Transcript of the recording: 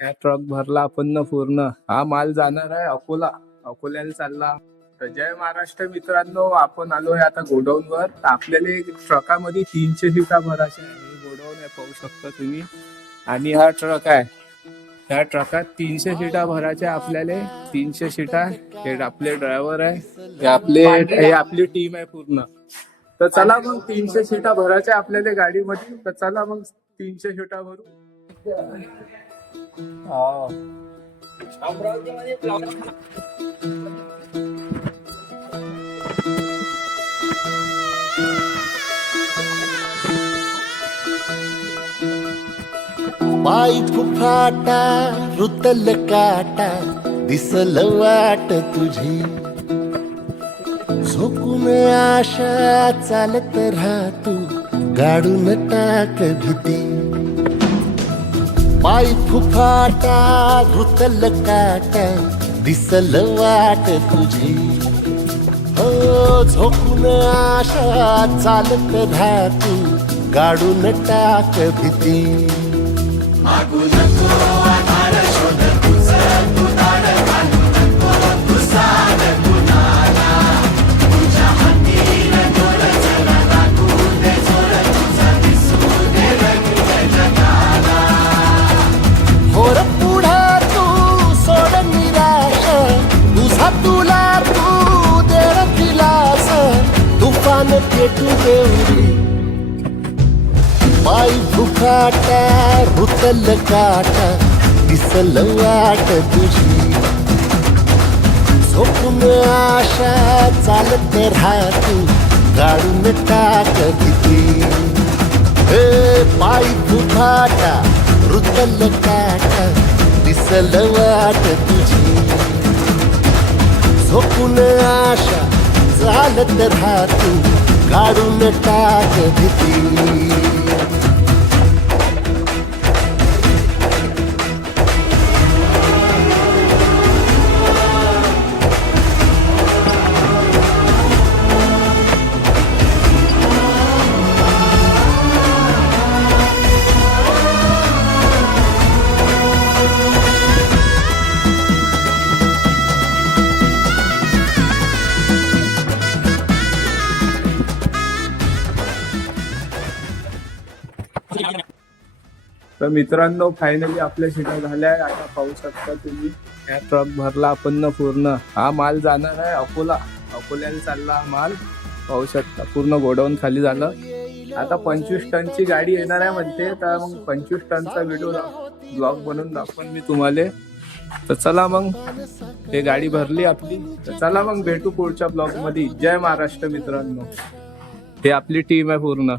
या ट्रक भरला आपण न पूर्ण. हा माल जाणार आहे अकोल्याला चालला. तर जय महाराष्ट्र मित्रांनो, आपण आलोय आता गोडाऊन वर. आपल्याला ट्रकामध्ये 300 सीटा भरायच्या आहे. गोडाऊन आहे, पाहू शकता तुम्ही. आणि हा ट्रक आहे. ह्या ट्रकात 300 सीटा भरायच्या आपल्याला. 300 सीटा. हे आपले ड्रायव्हर आहे, हे आपली टीम आहे पूर्ण. तर चला मग 300 सीटा भरायच्या आपल्याला गाडीमध्ये. तर चला मग 300 सीटा भरू. पाय फुफाटा रुतल काटा दिसल वाट तुझी, झोकून आशा चालत राहतू गाडून टाक भीती. पाय फुफाटा रुतल काटा दिसल वाट तुझी, हो झोकून आशा चालत राहतू गाडून टाक भीती. मागू नको आधार शोध तुझं तू दाड घालू नको तू साध कुणाला. तुझ्या हातीन डोळ जरा लागू दे जोर तुझा दिसू दे रंग जगाला. होर पुढे तू सोड निराश, तुझा तुला तू देर दिलास. तुफान पेटू देऊरी पाय फुफाटा रुतल काटा दिसल वाट तुझी, झोपून आशा चालत राहतू गाडून टाक भीती. पाय फुफाटा रुतल काटा दिसल वाट तुझी, झोपून आशा चालत राहतू गाडून टाक भीती. तर मित्रांनो, फायनली आपल्या सीटा झाल्या. आता पाहू शकता तुम्ही, हा ट्रक भरला आपण न पूर्ण. हा माल जाणार आहे अकोल्याला चालला हा माल. पाहू शकता पूर्ण गोडाऊन खाली झालं. आता 25 टनची गाडी येणार आहे म्हणते. तर मग 25 टनचा व्हिडिओ ब्लॉग बनवून दाखवून मी तुम्हाला. तर चला मग, हे गाडी भरली आपली. तर चला मग भेटू पुढच्या ब्लॉग मध्ये. जय महाराष्ट्र मित्रांनो, हे आपली टीम आहे पूर्ण.